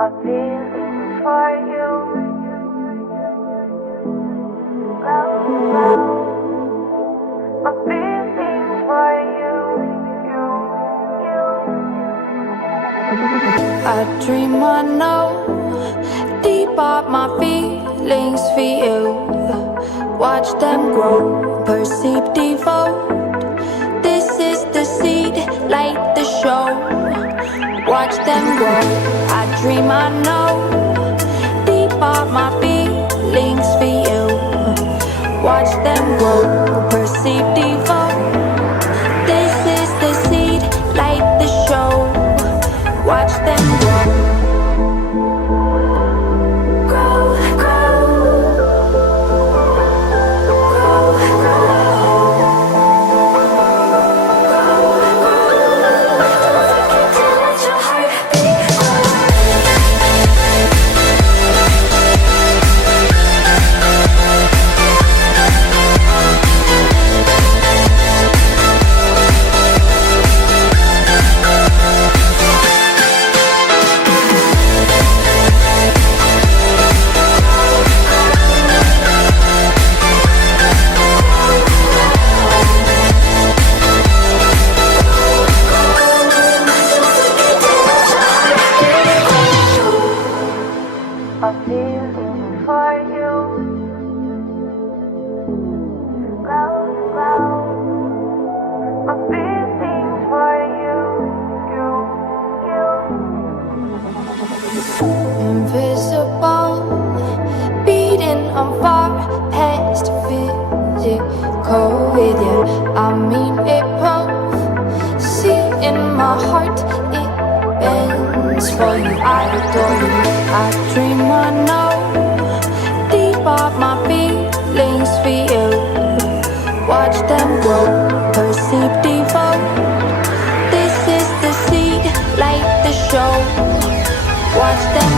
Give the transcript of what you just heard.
A feeling for you. A feeling for you. I dream I know deep up my feelings for you. Watch them grow, perceive, devote. This is the seed, light the show. Watch them grow. I dream I know deep up my feelings for you. Watch them grow, perceive, devote. This is the seed, light the show. Watch them grow. A feeling for you. A feeling for you. Invisible, beating on far past physical with you. I mean it both. See in my heart it bends for you. I adore you. I dream I know deep up my feelings for you. Watch them grow, perceive, devote. This is the seed, light the show. Watch them